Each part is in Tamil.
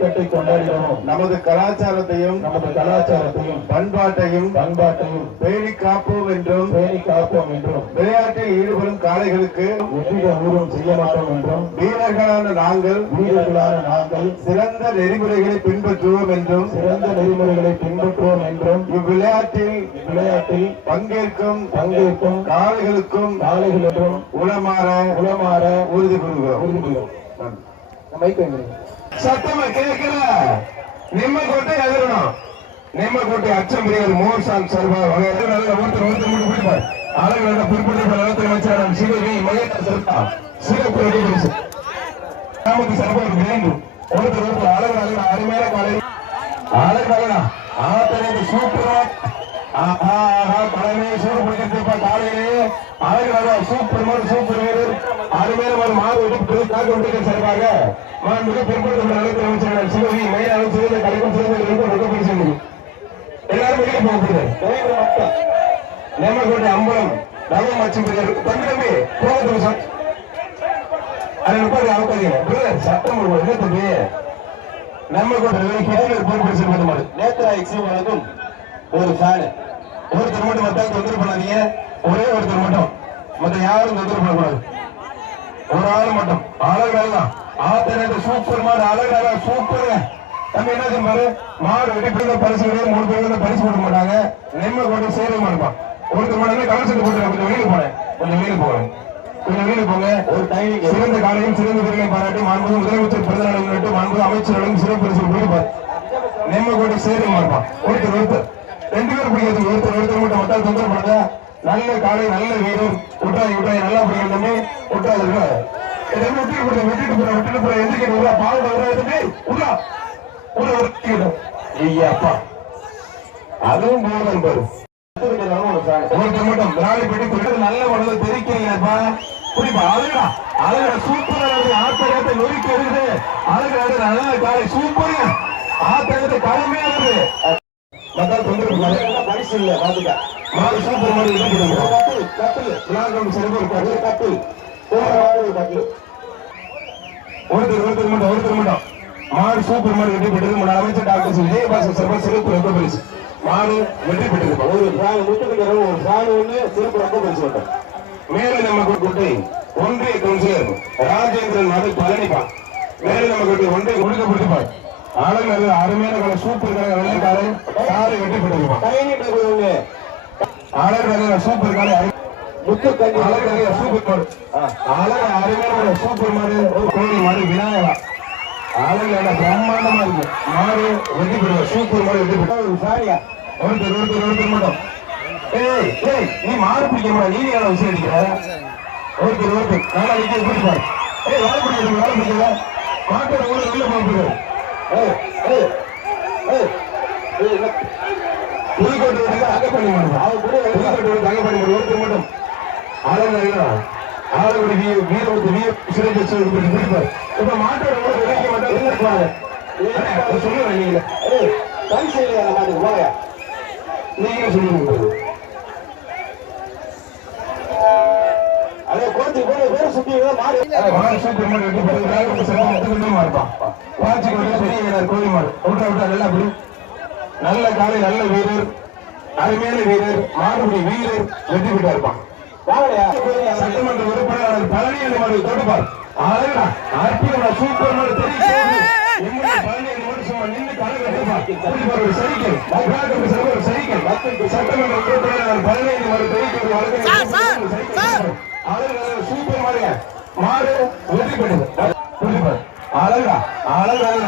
ஜல்லிக்கட்டை கொண்டாடினோம். நமது கலாச்சாரத்தையும் பண்பாட்டையும் பேணி காப்போம் என்றும் விளையாட்டில் ஈடுபடும் காளைகளுக்கு எவ்வித ஊரும் செய்ய மாட்டோம் என்றும் வீரர்களான நாங்கள் சிறந்த நெறிமுறைகளை பின்பற்றுவோம் என்றும் இவ்விளையாட்டில் பங்கேற்கும் காளைகளுக்கும் உளமாற உறுதி கூறுகிறோம். சத்தமா கேட்கல. நிம்மக்கோட்டை எதிரணும். நிம்மக்கோட்டை அச்சம் பிரிவர் மோர்சான் சர்வா ஒருத்தர் ஆளுநர் பிற்படுத்த நலத்துறை அமைச்சர் சிவகி மகேந்திர சர்வா சிறப்பு நமக்கு சர்வம் வேண்டும். ஒருத்தர் அழகு அருமையான காலை அழகா ஆத்தனை சூப்பரா தலைமையை சூடு பிடிக்கிறப்ப காலையிலே அழகு சூப்பர் வீரர் அருமையான மாறு காக்க முடிக்க சார்பாக மிக பிற்படுத்த நலத்துறை அமைச்சர் சிவகி மகேந்திர சிறந்த கலைக்கும் சிறந்த எல்லாரும் வெளியே போகிறது. நேமக்கோட்டை அம்பலம் நவம் மற்றும் தம்பி போக சட்டம் என்ன தம்பி நேமக்கோட்டை பொறுப்பேற்று நேத்ரா எக்ஸிவனுக்கும் ஒரு ஃபேனு ஒருத்தர் மட்டும் மத்தால் தொந்தரவு பண்ணாதீங்க. ஒரே ஒருத்தர் மட்டும் மற்ற யாரும் தொந்தரவு பண்ணக்கூடாது. ஒரு ஆள் மட்டும் அழகா ஆத்தனை சூப்பர் மாடு அழகா சூப்பருங்க தம்பி. என்ன சொல்றாரு மாடு வெடிப்பிடிந்த பரிசு கிடையாது. 3 பேர் பரிசு கொடுக்க மாட்டாங்க. நெம்மக்கோட்டை சேர மாட்டான். ஒருத்தர் மட்டும் கலசத்து போட்டு கொஞ்சம் வெளியே போனேன். கொஞ்சம் வெளியே போங்க. ஒரு டைமிங் சிறந்த காலையும் சிறந்த வீரர்களை பாராட்டி மாண்பு முதலமைச்சர் பிறந்தநாளை முன்னிட்டு மாண்பு அமைச்சர்களும் சிறப்பு பரிசு கொடுப்பார். நெம்மக்கோட்டை சேர மாட்டான். ஒருத்தர் 2 பேர் பிடிக்கிறது. ஒருத்தர் மட்டும் மத்தால் தொந்தரவு பண்ணாங்க. நல்ல காலை நல்ல வீரர் விட்டாய் நல்லா பிடிக்கிறது விட்டாது விட்டுட்டு போற எந்திரிக்க பாவம் ஐயாப்பா அதுவும் போதும் பாரு. ஒருத்தர் மட்டும் விராலி பெட்டி நல்ல உடம்பு தெரிக்கிறீங்கப்பா புரிப்பா. அழகா சூப்பரா ஆத்தகத்தை நொறுக்கி இருக்குது. அழகா நல்ல காலை சூப்பருங்க. ஆத்தகத்தை கடுமையா இருக்குது. மத்தால் தொந்தரவு பரிசு இல்ல பாத்துக்க மாடு சூப்பர் மாடு கப்பில் சிறப்பு கப்பில் ஒருத்தர் மட்டும் மாடு சூப்பர் மாடு வெற்றி பெற்றது. அமைச்சர் டாக்டர் விஜயபாஸ்கர் சர்வா சிறப்பு ரொம்ப பரிசு மாடு வெற்றி பெற்றிருப்பா. ஒரு சாணி ஒண்ணு சிறப்பு ரொம்ப பரிசு மட்டும். மேலே நம்ம கோட்டை ஒன்றிய கவுன்சிலர் ராஜேந்திரன் மது பழனிப்பா. மேலே நம்ம கோட்டை ஒன்றிய கொடுக்கப்படுத்திப்பார். அழகு அருமையான சூப்பர் வெள்ளைக்காரை காரை வெற்றி பெற்றிருப்பான். அழகு சூப்பர் காரை சூப்பர் மாடு அருமையான சூப்பர் மாடு கோழி மாடு விநாயகா அழகு பிரம்மாண்டமா இருக்கு. மாடு வெற்றி பெறுவார். சூப்பர் மாடு வெற்றி பெற்ற சாரியா ஒருத்தர் மட்டும் நீ மாடு பிடிக்க மாட்டா. நீ விஷயம் அடிக்கிற ஒருத்தர் நல்லா நிக்க பிடிப்பாரு. வேலை பிடிக்கல மாட்டோட உள்ள போகுது. புதுக்கோட்டை தங்கப்பள்ளி மாடு புதுக்கோட்டை தங்கப்பள்ளி மாடு ஒருத்தர் மட்டும் அழகா ஆளுடைய சிறப்பு பிடிப்பார். இப்ப மாட்டோட விளைக்க மாட்டாங்க சொல்லுங்க. நீங்க பரிசு இல்லையா மாட்டுக்கு போங்க. நீங்க சொல்லுங்க. அதே கோச்சி பேர சுத்தி மாடு சூப்பர் மாடு வெட்டி இருப்பான். கோழி மாடு விட்டா நல்லா அப்படி நல்ல காலை நல்ல வீரர் அருமையான வீரர் மாடுபடி வீரர் வெற்றி பெற்றா இருப்பான். சட்டமன்ற உறுப்பினர் பழனி என்ற மாடு தொடுப்பார். அழகா அற்புதமா சூப்பர் மாடு தெரியும். பழனி மாடு சும்மா நின்று கலர் ஒரு சைக்கிள் சட்டமன்ற உறுப்பினர் பழனி மாடு தெரிவிக்கிறது அழகு சூப்பர் மாடுங்க. மாடு வெற்றி பெற்றது. அழகா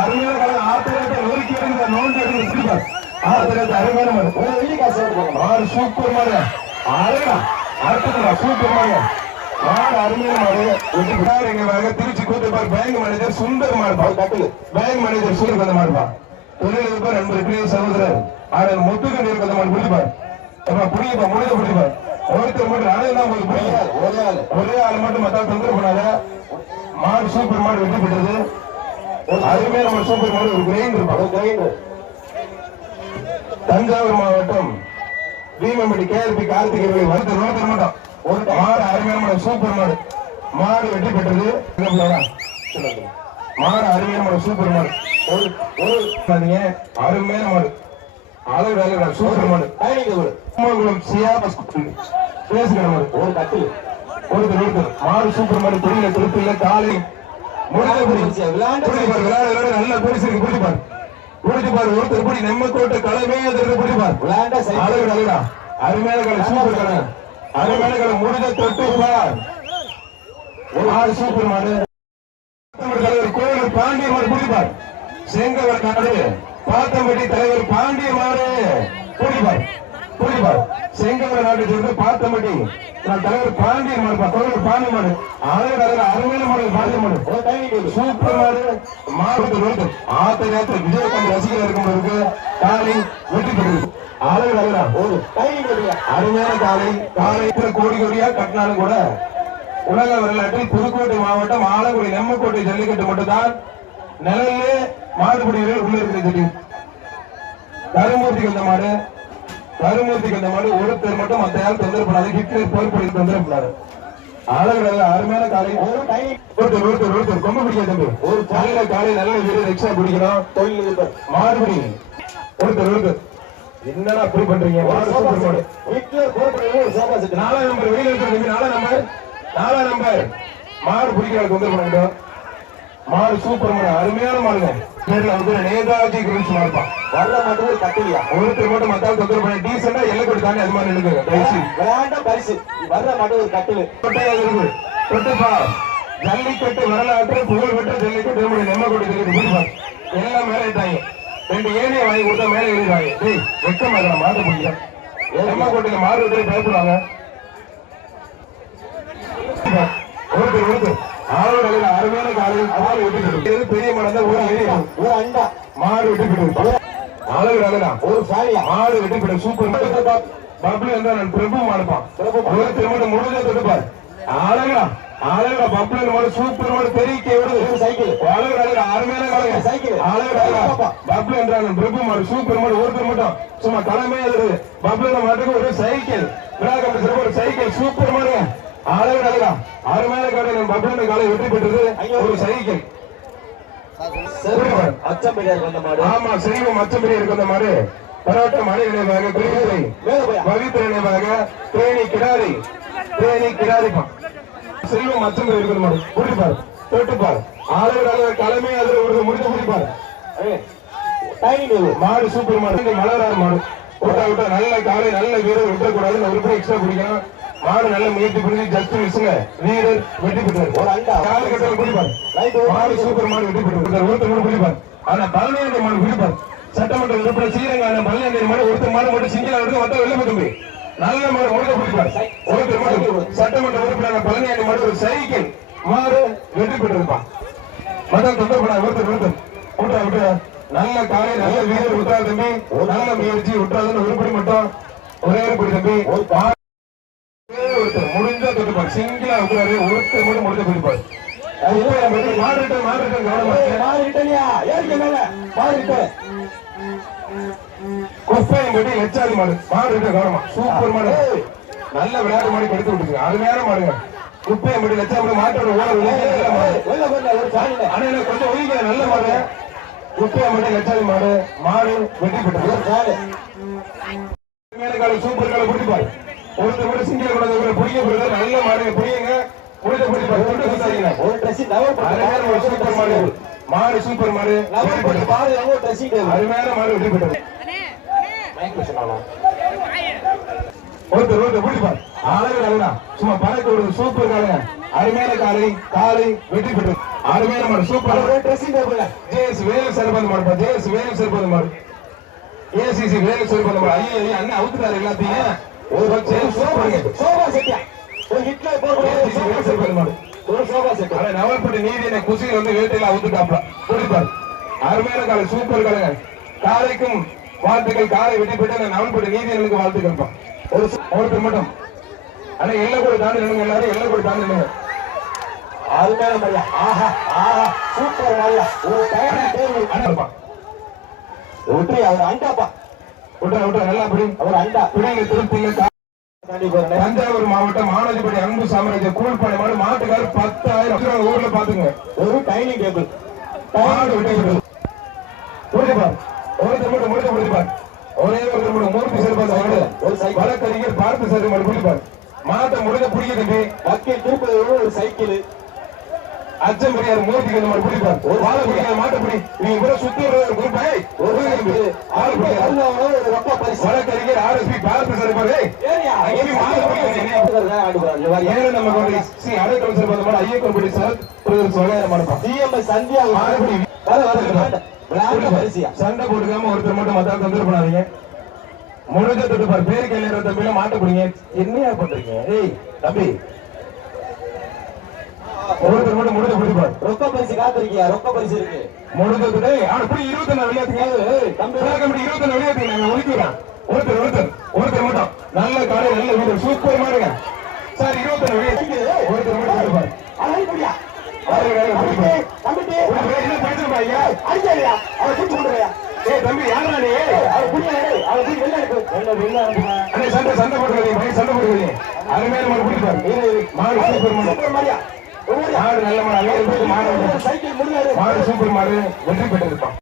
அருமையான கலர் ஆத்திரத்தை ஒதுக்கி இருந்த நோண்டு பிடிப்பார். ஆத்திரத்தை அருமையான மாடு சூப்பர் மாடு அழகா அடுத்தது சூப்பர் மாடு அருமையான மாடு எங்க திருச்சி கூத்துப்பார் பேங்க் மேனேஜர் சுந்தர் மாடுப்பா. கட்டில் பேங்க் மேனேஜர் சுந்தர் கந்த மாடுப்பா. தொழிலதிபர் நண்பர் சகோதரர் ஆடல் முத்துக்கண் கந்த மாடு பிடிப்பார். புடிப்பா முடித பிடிப்பார். ஒருத்தர் மட்டும் அழகுதான் உங்களுக்கு பிடிக்காது. ஒரே ஆள் மட்டும் மத்தால் தொந்தரவு பண்ணாத. மாடு சூப்பர் மாடு வெற்றி பெற்றது. அருமையான ஒரு சூப்பர் மாடு ஒரு கிரைண்டர் இருப்பாங்க. தஞ்சாவூர் மாவட்டம் பீமம்பட்டி கேஆர்பி கார்த்திகை வருது ரோட்டர் மட்டும் ஒரு மாடு அருமையான சூப்பர் மாடு மாடு வெற்றி பெற்றது. மாடு அருமையான சூப்பர் மாடு அருமையான மாடு அளவு வேலை சூப்பர் மாடு கும்பகுளம் சியாபஸ் பேசுகிற மாடு ஒரு கட்டில் ஒருத்தர் மாடு சூப்பர் மாடு தொழில திருப்பி இல்ல காலை நல்ல பரிசு இருக்கு பிடிப்பார் பிடிப்பார் ஒருத்தர் படி நம்ம கோட்டை களமே பிடிப்பார் அளவு நல்லடா அருமையான கலை சூப்பர் கலை அருமையான கலை முடிஞ்ச தொட்டு ஒரு ஆறு சூப்பர் மாடு தலைவர் கோவில் பாண்டிய மாடு பிடிப்பார் செங்கவர் நாடு பாத்தம்பட்டி தலைவர் பாண்டிய மாடு பிடிப்பார் செங்கவர் நாட்டை சேர்ந்து பாத்தம்பட்டி தலைவர் பாண்டிய மாடு கோவில் பாண்டிய மாடு அருமையான மாடு பாண்டிய மாடு சூப்பர் மாடு மாவட்ட ஆத்த நேரத்தில் விஜயகாந்த் ரசிகர் இருக்கும்போது காலை வெற்றி பெற்றது அருமையான காலை கோடி கோடியா கட்டினாலும் கூட உலக வரலாற்றில் புதுக்கோட்டை மாவட்டம் ஆலங்குடி நெம்மக்கோட்டை ஜல்லிக்கட்டு மட்டும்தான் நிலையிலே மாடுபிடி வீரர்கள் உள்ள இருக்கிறது. கருமூர்த்திக்கு அந்த மாடு ஒருத்தர் மட்டும் மத்த யாரும் தொந்தரப்படாது. ஹிட்லர் போர்படி தொந்தரப்படாது. அருமையான காலை ஒருத்தர் கொம்ப பிடிக்க தம்பி ஒரு காலையில காலை நல்ல வீரர் எக்ஸ்ட்ரா பிடிக்கணும். தொழில் மாடுபிடி ஒருத்தர் என்னடா அப்படி பண்றீங்க? நாலாம் நம்பர் வெளியில இருக்கிற நாலாம் நம்பர் மாடு பிடிக்கிறார் தொந்தரவு பண்ணிட்டோம். மாடு சூப்பர் மாடு அருமையான மாடுங்க. நேதாஜி கிரில்ஸ் மாடுப்பான் வர்ற மட்டும் கட்டியா ஒருத்தர் மட்டும் மத்தால் தொந்தரவு பண்ணி டீசெண்டா எல்லை கொடுத்தாங்க. அது மாதிரி நினைக்குங்க பரிசு வர்ற மட்டும் ஒரு கட்டில் தொட்டுப்பா ஜல்லிக்கட்டு வரலாற்று புகழ் பெற்ற ஜல்லிக்கட்டு நெம்மக்கோட்டை ஜல்லிக்கட்டு பிடிப்பான் எல்லாம் மேலே ஏட்டாங்க. ரெண்டு ஏனையை வாங்கி கொடுத்தா மேலே எழுதிடுவாங்க. டேய் வெக்கமா மாடு பிடிக்கிறேன் நெம்மக்கோட்டையில மாடு விட்டு பயப்படுவாங்க. அருமையான காலையில் பெரிய மடம் ஒரு அண்டா மாடு வெட்டி ஒரு மாடு வெட்டி சூப்பர் பப்ளு என்றால் பிரபு மாடுப்பான் திரும்ப முடிஞ்ச தொடுப்பார் அழகா பப்ளு மாடு சூப்பர் மாடு பெரிய சைக்கிள் அருமையான சைக்கிள் பப்ளு என்றால் பிரபு மாடு சூப்பர் மாடு ஒருத்தர் மட்டும் சும்மா தலைமையா இருக்குது. பப்ளு மாட்டுக்கு ஒரு சைக்கிள் ஒரு சைக்கிள் சூப்பர் மாடு அருமையான காலை பப்ளு காலை வெற்றி பெற்றது. ஒரு சைக்கிள் ஆமா செல்வம் அச்சம்பெரியார் இருக்க அந்த மாடு பரோட்ட மணி நினைவாக பவித்திர நினைவாக தேனி கிடாரிப்பான் செல்வம் அச்சம்பெரி இருக்கிற மாடு பிடிப்பார் தொட்டுப்பார் ஆளுநர் தலைமை அதுல ஒரு முடிச்சு பிடிப்பார். மாடு சூப்பர் மாடு மலராறு மாடு விட்டா நல்ல காலை நல்ல வீரர் விட்டக்கூடாது. ஒரு படி எக்ஸ்ட்ரா பிடிக்கும். மாடு நல்ல முயற்சி புரிஞ்சு ஜஸ்ட் மிஸ்ங்க வீரர் வெற்றி பெற்றார். ஒரு அண்டா காலகட்டத்தில் பிடிப்பார். மாடு சூப்பர் மாடு வெற்றி பெற்றார். ஒருத்தர் பிடிப்பார். ஆனா பழனியாண்டி மாடு பிடிப்பார். சட்டமன்ற உறுப்பினர் ஸ்ரீரங்க பழனியாண்டி மாடு ஒருத்தர் மாடு மட்டும் சிங்கிளா எடுத்து மொத்தம் வெளில தம்பி நல்ல மாடு ஒருத்தர் பிடிப்பார். ஒருத்தர் மாடு சட்டமன்ற உறுப்பினர் பழனியாண்டி மாடு ஒரு சைக்கிள் மாடு வெற்றி பெற்றிருப்பான். மதம் தொந்தரப்பட ஒருத்தர் விட்டு நல்ல காலை நல்ல வீரர் விட்டார் தம்பி நல்ல முயற்சி விட்டாதுன்னு உருப்படி மட்டும் ஒரே படி தம்பி ஒருத்தர் முடிஞ்சா தொட்டுப்பார். சிங்கிளா இருக்கிறாரு ஒருத்தர் மட்டும் முடிஞ்ச பிடிப்பார். குப்பையம்பட்டி எச்சாதி மாடு மாடு கவனமா சூப்பர் மாடு நல்ல விளையாட்டு மாடு எடுத்து விட்டுருங்க. அருமையான மாடுங்க. குப்பையம்பட்டி எச்சாதி மாட்டோட கொஞ்சம் ஒதுங்க நல்ல மாடு குப்பையம்பட்டி எச்சாதி மாடு மாடு வெற்றி பெற்றது. சூப்பர் காலை பிடிப்பார். ஒருத்தர் கூட சிங்கிள் கூட பிடிக்க நல்ல மாடு பிடிங்க மாடு சூப்பர் மாடு அருமையான மாடு வெற்றி பெற்றது. ஒருத்தர் பிடிப்பார். அழகு சும்மா பறக்க ஒரு சூப்பர் காலை அருமையான காலை வெற்றி பெற்றது. அருமையான மாடு சூப்பர் ஜேஎஸ் வேலு சர்பந்த மாடு ஜேஎஸ் வேலு சர்பந்த மாடு ஏசிசி வேலு சர்பந்த மாடு ஐயா அண்ணன் அவுத்துட்டாரு எல்லாத்தையும் நவல்பட்டி நீதியை குசியில் வந்து வேட்டையில அவுத்துட்டாப்ல பிடிப்பார். அருமையான காலை சூப்பர் காலைங்க. காலைக்கும் வாழ்த்துக்கள். காலை வெட்டி போட்டு நவல்பட்டி நீதியனுக்கு வாழ்த்துக்கள். ஒருத்தர் மட்டும் ஆனா எல்லை கூட தாண்டி நினைங்க. எல்லாரும் எல்லை கூட தாண்டி நினைங்க. அருமையான மரியா ஆஹா ஆஹா சூப்பர் மரியா ஒரு அண்டாப்பா நல்லா ஒரு அண்டா பிடிங்க திருப்தி. தஞ்சாவூர் மாவட்டம் மானஜிபடி அன்பு சாம்ராஜ்ய கூழ்பானை மாடு மாட்டுக்காரு 10,000 ஊர்ல பாத்துங்க. ஒரு டைனிங் டேபிள் முடிச்சுப்பார். ஒருத்தர் மட்டும் முடிச்சுப்பார். ஒரே ஒருத்தர் மட்டும் மூர்த்தி சேர்ப்பார். ஒரு வழக்கறிஞர் பார்த்து சார் முடிப்பார். மாட்ட முடிஞ்ச பிடிக்க தம்பி. வக்கீல் திருப்பதி ஒரு சைக்கிள் அச்சம் பெரியார் மூர்த்திக்கு இந்த மாதிரி பிடிப்பார். ஒரு வாழை பிடிக்காத மாட்ட பிடி. நீங்க கூட சுத்தி ஒரு குரூப் ஒரு வழக்கறிஞர் RSP பார்த்து சார் பாரு. ஏன்னா நமக்கு வந்து அடைக்கலம் சார் பார்த்த மாதிரி ஐயக்கம் பிடி சார் சந்தியா சண்டை போட்டுக்காம ஒருத்தர் மட்டும் மத்த தொந்தரவு பண்ணாதீங்க. முடிஞ்ச தொட்டுப்பார். பேரு கேள்வி தம்பி மாட்ட பிடிங்க. என்னையா பண்றீங்க? ஏய் தம்பி ஒருத்தர் மட்டும் முடிஞ்ச பிடிப்பார். ரொக்க பரிசு காத்திருக்கியா? ரொக்க பரிசு இருக்கு. முடிஞ்ச அப்படி 24 விளையாட்டுங்க. தம்பி 24 விளையாட்டு நாங்க ஒதுக்கிறோம். ஒருத்தர் ஒருத்தர் ஒருத்தர் மட்டும் நல்ல காலை நல்ல வீடு சூப்பர் மாடுங்க சார். 24 விளையாட்டு ஒருத்தர் மட்டும் பிடிப்பார். தம்பி யாரா நீ? சண்டை போட்டு சண்டை போட்டு அருமையான மாடு பிடிப்பார். மாடு சூப்பர் மாடு. மாடு நல்ல மாடு சூப்பர் மாடு வெற்றி பெற்றிருப்பான்.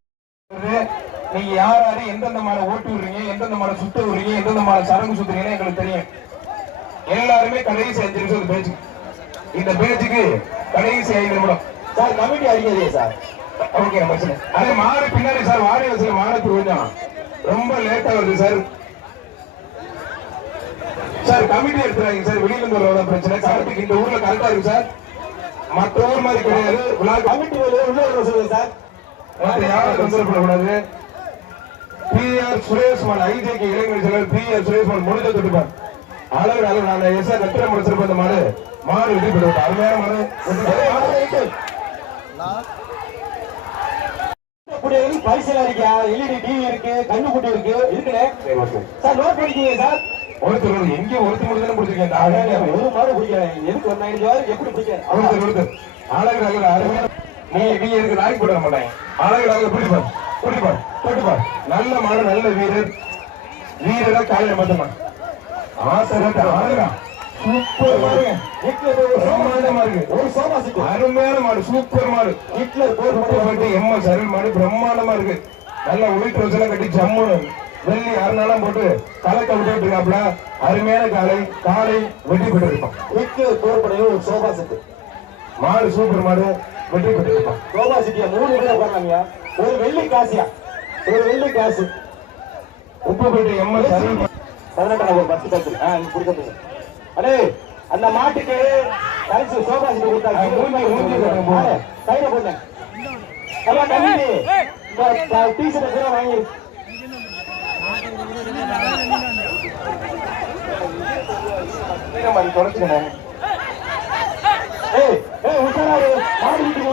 நீங்க யாராரு எந்தெந்த மாடை ஓட்டு விடுறீங்க, எந்தெந்த மாடை சுத்த விடுறீங்க, எந்தெந்த மாடை சரங்கு சுத்துறீங்கன்னு எங்களுக்கு தெரியும். எல்லாருமே கடைசி 5 நிமிஷம் பேச்சு. இந்த பேச்சுக்கு கடைசி 5 நிமிடம் சார். கமிட்டி அடிக்காதீங்க சார். ஓகே பிரச்சனை. அதே மாடு பின்னாடி சார் வாடி வசதி மாடத்துக்கு கொஞ்சம் ரொம்ப லேட்டா வருது சார். சார் கமிட்டி எடுத்துறாங்க சார். வெளியில இருந்து வர பிரச்சனை. கரெக்டுக்கு இந்த ஊர்ல கரெக்டா இருக்கு சார். மற்ற ஊர் மாதிரி கிடையாது. கமிட்டி உள்ள சொல்லுங்க சார். யாரும் தொந்தரவு பண்ணக்கூடாது. PR சுரேஷ்மான் IJK இளைஞர் செயலர் PR சுரேஷ்மான் முடிஞ்ச தொட்டுப்பார். அளவு அளவு நான் எஸ்ஆ கட்டிட முடிச்சிருப்ப இந்த மாடு மாடு வெற்றி பெறுவார். அருமையான மாடு பரிசல் இருக்கா? LED டிவி இருக்கு, கண்ணுக்குட்டி இருக்கு இருக்குன்னு சார். Note பண்ணிக்கீங்க sir. ஒருத்தர் எங்க ஒருத்தர் மட்டும் பிடிச்சிருக்கேன். ஒரு மாடு பிடிக்கிறேன். எதுக்கு வந்தாங்க? எப்படி பிடிக்கிறேன்? ஒருத்தர் ஒருத்தர் அழகு அழகு அருமையான நீ எதுக்கு நாய் போட மாட்டாங்க. அழகு அழகு பிடிப்பார் பிடிப்பார் பிடிப்பார். நல்ல மாடு நல்ல வீரர். வீரரா காலையில மட்டுமா சூப்பர் மாடுங்க. பிரம்மாண்டமா இருக்கு. ஒரு சோமாசிக்கு அருமையான மாடு சூப்பர் மாடு. ஹிட்லர் போட்டு MS அருள் மாடு பிரம்மாண்டமா இருக்கு. நல்ல உயிர் வச்சு கட்டி ஜம்முன்னு வெள்ளி அருணாலாம் போட்டு கலக்க விட்டு இருக்காப்ல. அருமையான காலை காலை வெற்றி பெற்று இருப்பான். ஹிட்லர் போர்படையும் ஒரு சோபாசிக்கு மாடு சூப்பர் மாடு வெற்றி பெற்று இருப்பான். சோபாசிட்டியா 3 பேர் போறாங்க. ஒரு வெள்ளி காசியா ஒரு வெள்ளி காசு உப்புப்பேட்டை MS அருள் 18 ஒரு 10 காசு கொடுக்க. அடே அந்த மாட்டுக்கு பரிசு சோபாசிட்டு கொடுத்தாங்க. கையில போட்டேன். டீஷர்ட் கூட வாங்கி தொலைச்சுக்கணும். உஷாராரு மாடு